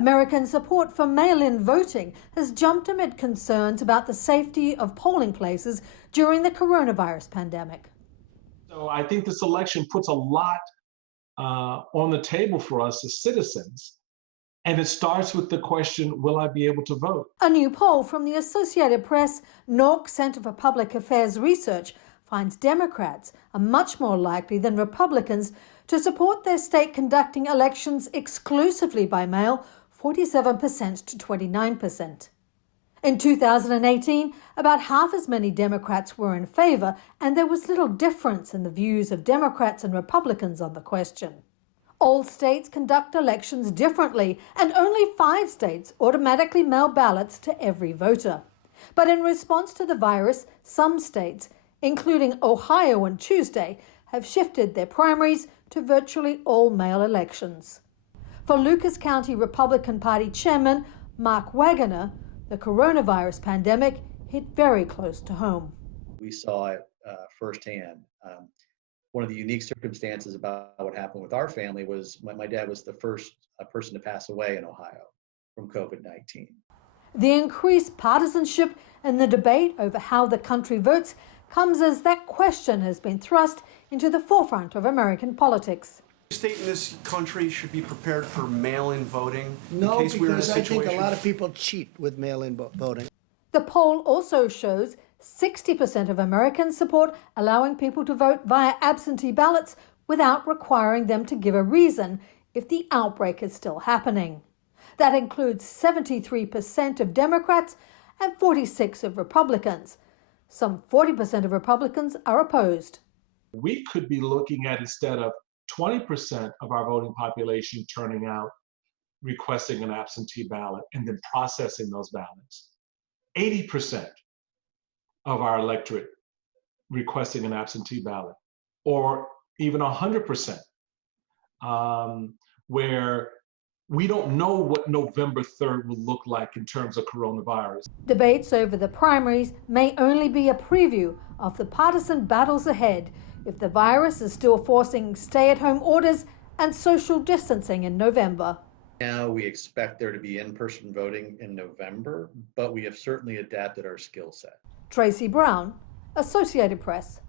American support for mail-in voting has jumped amid concerns about the safety of polling places during the coronavirus pandemic. So I think this election puts a lot on the table for us as citizens. And it starts with the question, will I be able to vote? A new poll from the Associated Press NORC Center for Public Affairs Research finds Democrats are much more likely than Republicans to support their state conducting elections exclusively by mail, 47% to 29%. In 2018, about half as many Democrats were in favor, and there was little difference in the views of Democrats and Republicans on the question. All states conduct elections differently, and only 5 states automatically mail ballots to every voter. But in response to the virus, some states, including Ohio on Tuesday, have shifted their primaries to virtually all mail elections. For Lucas County Republican Party Chairman Mark Wagoner, the coronavirus pandemic hit very close to home. We saw it firsthand. One of the unique circumstances about what happened with our family was my dad was the first person to pass away in Ohio from COVID-19. The increased partisanship in the debate over how the country votes comes as that question has been thrust into the forefront of American politics. The state in this country should be prepared for mail-in voting No, in case we're in a because I situation. think a lot of people cheat with mail-in voting. The poll also shows 60% of Americans support allowing people to vote via absentee ballots without requiring them to give a reason if the outbreak is still happening. That includes 73% of Democrats and 46% of Republicans. Some 40% of Republicans are opposed. We could be looking at, instead of 20% of our voting population turning out, requesting an absentee ballot and then processing those ballots, 80% of our electorate requesting an absentee ballot, or even 100%, where we don't know what November 3rd will look like in terms of coronavirus. Debates over the primaries may only be a preview of the partisan battles ahead if the virus is still forcing stay-at-home orders and social distancing in November. Now we expect there to be in-person voting in November, but we have certainly adapted our skill set. Tracy Brown, Associated Press.